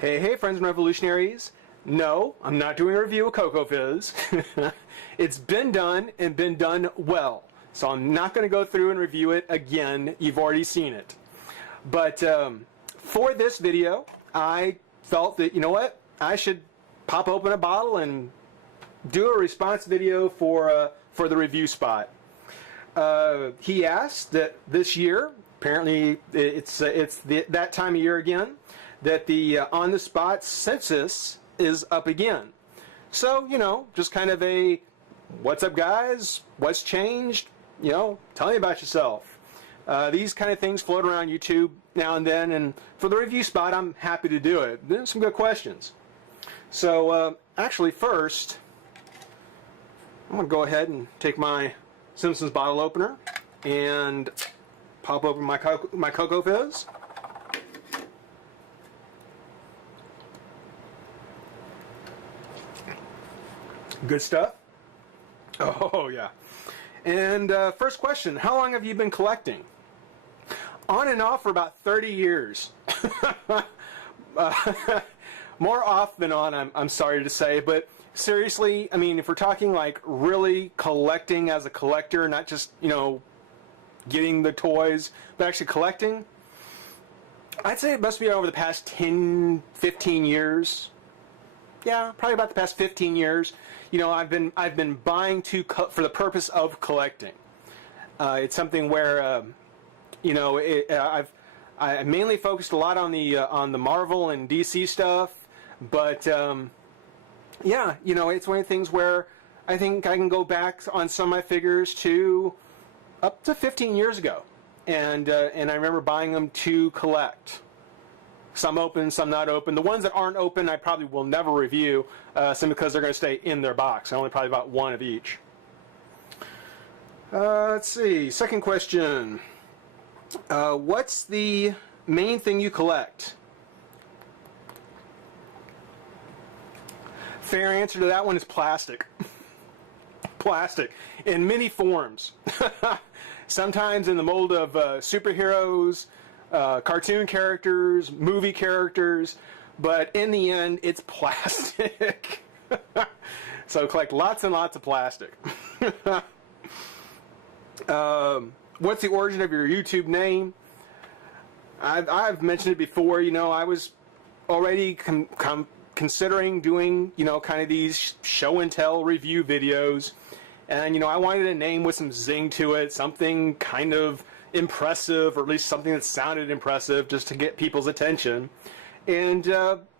Hey, friends and revolutionaries. No, I'm not doing a review of Cocoa Fizz. It's been done and been done well. So I'm not going to go through and review it again. You've already seen it. But for this video, I felt that, you know what? I should pop open a bottle and do a response video for the review spot. He asked that this year, apparently it's that time of year again, that the on-the-spot census is up again. So, you know, just kind of a, what's up guys, what's changed, you know, tell me about yourself. These kind of things float around YouTube now and then, and for the review spot, I'm happy to do it. There's some good questions. So, actually first, I'm going to go ahead and take my Simpsons bottle opener and pop open my Cocoa Fizz. Good stuff. Oh yeah. And first question, how long have you been collecting? On and off for about 30 years. More off than on, I'm sorry to say, but seriously, I mean, if we're talking like really collecting as a collector, not just, you know, getting the toys, but actually collecting, I'd say it must be over the past 10, 15 years. Yeah, probably about the past 15 years. You know, I've been buying for the purpose of collecting. It's something where, you know, I mainly focused a lot on the Marvel and DC stuff, but yeah, you know, it's one of the things where I think I can go back on some of my figures to up to 15 years ago, and I remember buying them to collect. Some open, some not open. The ones that aren't open, I probably will never review, simply because they're going to stay in their box. I only probably bought one of each. Let's see. Second question. What's the main thing you collect? Fair answer to that one is plastic. Plastic in many forms. Sometimes in the mold of superheroes, cartoon characters, movie characters, but in the end, it's plastic. So collect lots and lots of plastic. What's the origin of your YouTube name? I've mentioned it before. You know, I was already considering doing, you know, kind of these show and tell review videos, and you know, I wanted a name with some zing to it, something kind of impressive, or at least something that sounded impressive, just to get people's attention. And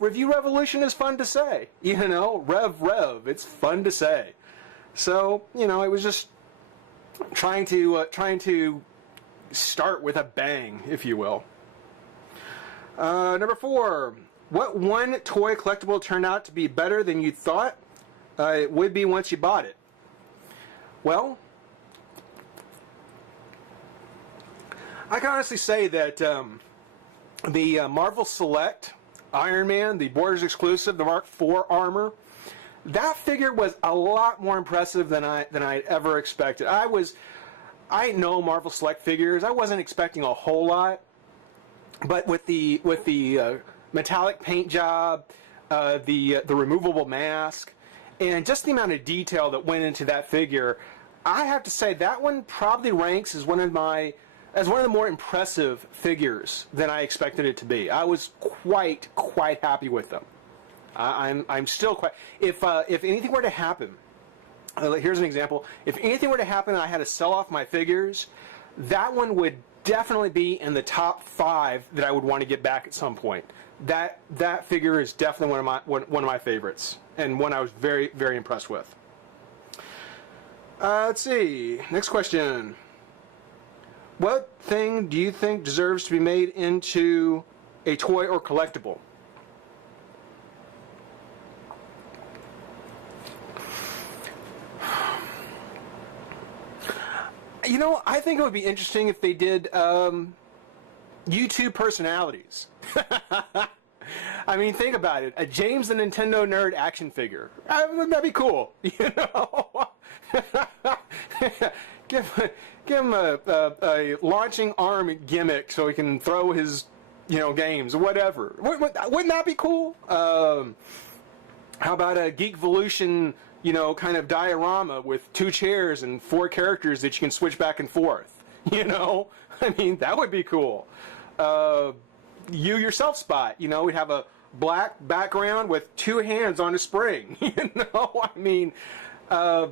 Review Revolution is fun to say. You know, Rev, it's fun to say. So, you know, it was just trying to start with a bang, if you will. Number 4, what one toy collectible turned out to be better than you thought it would be once you bought it? Well, I can honestly say that the Marvel Select Iron Man, the Borders exclusive, the Mark IV armor, that figure was a lot more impressive than I ever expected. I know Marvel Select figures. I wasn't expecting a whole lot, but with the metallic paint job, the removable mask, and just the amount of detail that went into that figure, I have to say that one probably ranks as one of the more impressive figures than I expected it to be. I was quite happy with them. I'm still quite. If anything were to happen, here's an example. If anything were to happen and I had to sell off my figures, that one would definitely be in the top 5 that I would want to get back at some point. That figure is definitely one of my favorites, and one I was very impressed with. Let's see. Next question. What thing do you think deserves to be made into a toy or collectible? You know, I think it would be interesting if they did YouTube personalities. I mean, think about it. A James the Nintendo Nerd action figure. That'd be cool, you know? Give him a launching arm gimmick so he can throw his games, whatever. Wouldn't that be cool? How about a Geekvolution, kind of diorama with 2 chairs and 4 characters that you can switch back and forth? I mean, that would be cool. You yourself spot, we'd have a black background with 2 hands on a spring. I mean,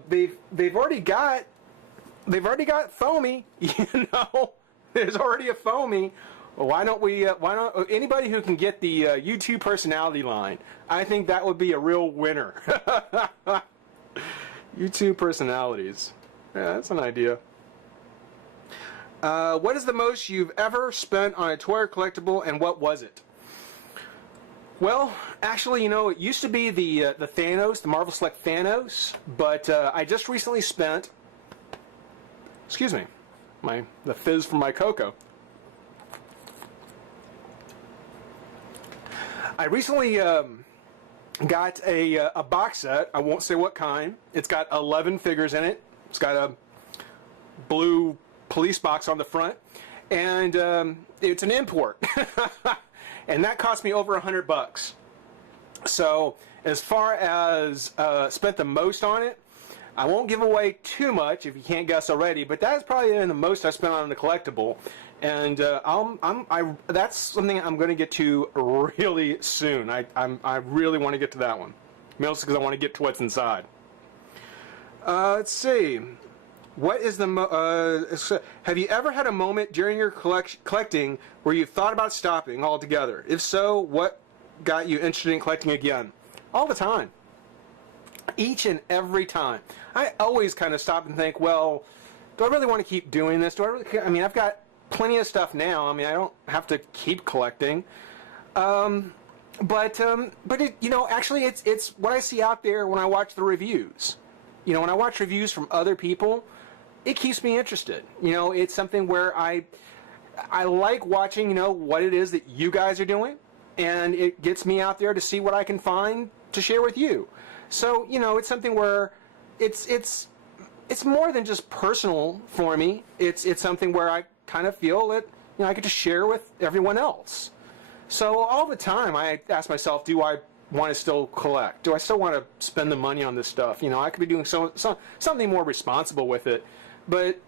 they've already got foamy. There's already a foamy. Why don't anybody who can get the YouTube personality line? I think that would be a real winner. YouTube personalities. Yeah, that's an idea. What is the most you've ever spent on a toy or collectible, and what was it? Well, actually, it used to be the Thanos, the Marvel Select Thanos, but I just recently spent, excuse me, the fizz from my cocoa. I recently got a box set. I won't say what kind. It's got 11 figures in it. It's got a blue police box on the front, and it's an import. And that cost me over $100. So as far as spent the most on it, I won't give away too much if you can't guess already, but that's probably been the most I spent on a collectible. And that's something I'm going to get to really soon. I really want to get to that one, mostly because I want to get to what's inside. Let's see. What is have you ever had a moment during your collecting where you thought about stopping altogether? If so, what got you interested in collecting again? All the time. Each and every time. I always kind of stop and think, well, do I really want to keep doing this? I've got plenty of stuff now. I don't have to keep collecting. But actually it's what I see out there when I watch the reviews. When I watch reviews from other people, it keeps me interested. It's something where I like watching, what it is that you guys are doing, and it gets me out there to see what I can find to share with you. So, it's something where it's more than just personal for me. It's something where I kind of feel that, I get to share with everyone else. So all the time I ask myself, do I want to still collect? Do I still want to spend the money on this stuff? I could be doing something more responsible with it. But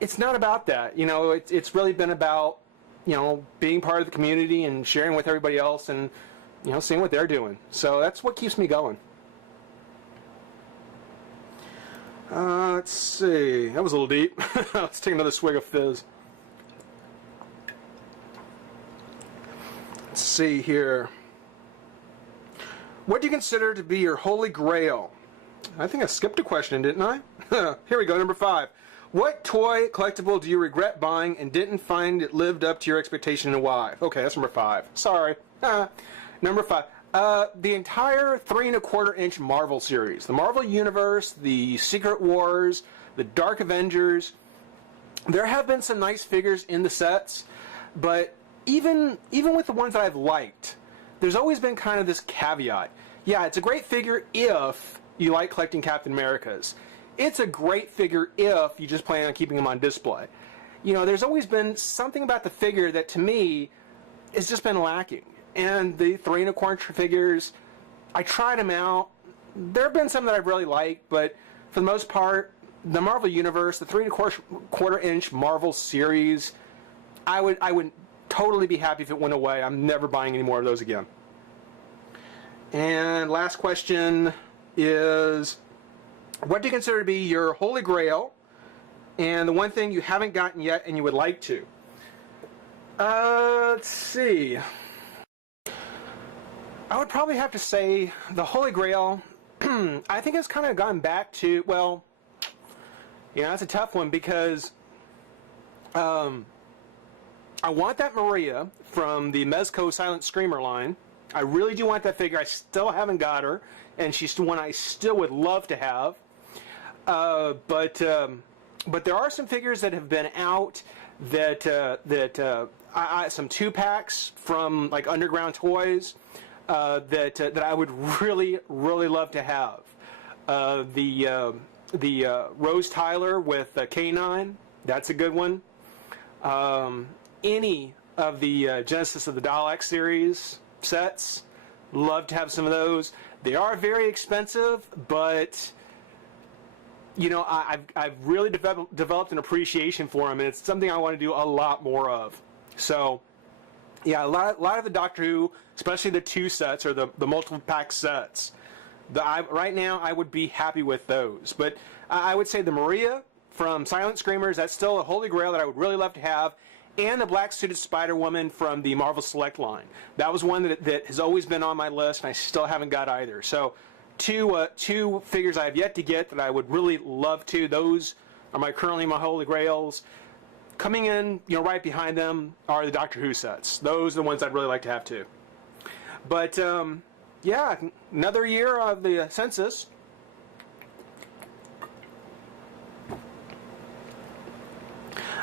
it's not about that. It's really been about, being part of the community and sharing with everybody else and, seeing what they're doing. So that's what keeps me going. Let's see. That was a little deep. Let's take another swig of fizz. Let's see here. What do you consider to be your holy grail? I think I skipped a question, didn't I? Here we go, number 5. What toy collectible do you regret buying and didn't find it lived up to your expectation, and why? Okay, that's number 5. Sorry. Number 5. The entire 3¼ Marvel series. The Marvel Universe, the Secret Wars, the Dark Avengers. There have been some nice figures in the sets, but even with the ones that I've liked, there's always been kind of this caveat. Yeah, it's a great figure if you like collecting Captain Americas. It's a great figure if you just plan on keeping them on display. There's always been something about the figure that to me has just been lacking. And the 3¼ figures, I tried them out. There have been some that I've really liked, but for the most part, the Marvel Universe, the 3¼ Marvel series, I would totally be happy if it went away. I'm never buying any more of those again. And last question is, what do you consider to be your holy grail and the one thing you haven't gotten yet and you would like to? Let's see. I would probably have to say the holy grail, I think it's kind of gone back to, well, that's a tough one because I want that Maria from the Mezco Silent Screamer line. I really do want that figure. I still haven't got her, and she's one I still would love to have. But there are some figures that have been out that some 2-packs from like Underground Toys that I would really love to have. The Rose Tyler with K9, that's a good one. Any of the Genesis of the Dalek series sets. Love to have some of those. They are very expensive, but you know, I've really developed an appreciation for them, and it's something I want to do a lot more of. So, yeah, a lot of the Doctor Who, especially the 2 sets or the multiple pack sets, right now I would be happy with those. But I would say the Maria from Silent Screamers, that's still a holy grail that I would really love to have, and the black suited Spider-Woman from the Marvel Select line. That was one that has always been on my list, and I still haven't got either. So two figures I have yet to get that I would really love to. Those are currently my holy grails. Coming in, you know, right behind them are the Doctor Who sets. Those are the ones I'd really like to have too. But yeah, another year of the Census.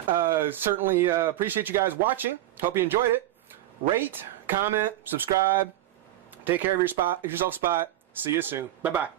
Certainly appreciate you guys watching. Hope you enjoyed it. Rate, comment, subscribe. Take care of yourself, Spot. See you soon. Bye-bye.